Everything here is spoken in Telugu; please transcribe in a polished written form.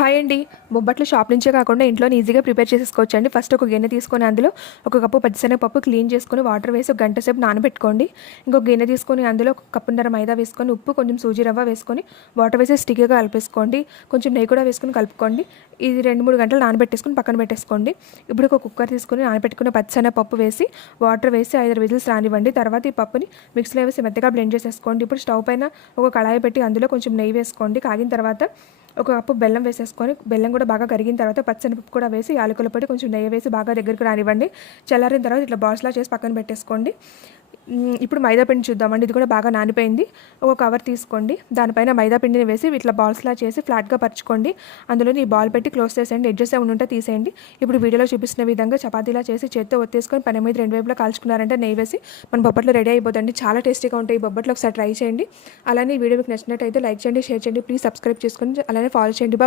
హాయ్ అండి. బొబ్బట్లు షాప్ నుంచే కాకుండా ఇంట్లోనే ఈజీగా ప్రిపేర్ చేసేసుకోవచ్చండి. ఫస్ట్ ఒక గిన్నె తీసుకొని అందులో ఒక కప్పు పచ్చిశనగపప్పు క్లీన్ చేసుకొని వాటర్ వేసి ఒక గంట సేపు నానబెట్టుకోండి. ఇంకొక గిన్నె తీసుకొని అందులో ఒక కప్పున్నర మైదా వేసుకొని ఉప్పు కొంచెం సూజీ రవ్వ వేసుకొని వాటర్ వేసి స్టిక్కీగా కలిపేసుకోండి. కొంచెం నెయ్యి కూడా వేసుకొని కలుపుకోండి. ఇది 2-3 గంటలు నానబెట్టేసుకొని పక్కన పెట్టేసుకోండి. ఇప్పుడు ఒక కుక్కర్ తీసుకొని నానబెట్టుకున్న పచ్చిశనగపప్పు వేసి వాటర్ వేసి 5 విజిల్స్ రానివ్వండి. తర్వాత ఈ పప్పుని మిక్సీలో వేసి మెత్తగా బ్లెండ్ చేసేసుకోండి. ఇప్పుడు స్టవ్ పైన ఒక కళాయి పెట్టి అందులో కొంచెం నెయ్యి వేసుకోండి. కాగిన తర్వాత ఒక కప్పు బెల్లం వేసేసుకొని బెల్లం కూడా బాగా కరిగిన తర్వాత పచ్చిశనగపప్పు కూడా వేసి యాలకుల పొడి కొంచెం నెయ్యి వేసి బాగా దగ్గరికి రానివ్వండి. చల్లారిన తర్వాత ఇట్లా బాల్స్లా చేసి పక్కన పెట్టేసుకోండి. ఇప్పుడు మైదా పిండి చూద్దామండి. ఇది కూడా బాగా నానిపోయింది. ఒక కవర్ తీసుకోండి. దానిపైన మైదా పిండిని వేసి ఇట్లా బాల్స్లా చేసి ఫ్లాట్గా పరుచుకోండి. అందులోని ఈ బాల్ పెట్టి క్లోజ్ చేసేయండి. ఎడ్జెస్ ఏమైనా ఉంటే తీసేయండి. ఇప్పుడు వీడియోలో చూపిస్తున్న విధంగా చపాతీలా చేసి చేత్తో ఒత్తేసుకొని పని మీద 2 వైపులా కాల్చుకున్నారంటే నెయ్యి వేసి మన బొబ్బట్లు రెడీ అయిపోతుంది. చాలా టేస్టీగా ఉంటాయి ఈ బొబ్బట్లు. ఒకసారి ట్రై చేయండి. అలానే ఈ వీడియో మీకు నచ్చినట్టయితే లైక్ చేయండి, షేర్ చేయండి, ప్లీజ్ సబ్స్క్రైబ్ చేసుకోండి, అలానే ఫాలో చేయండి.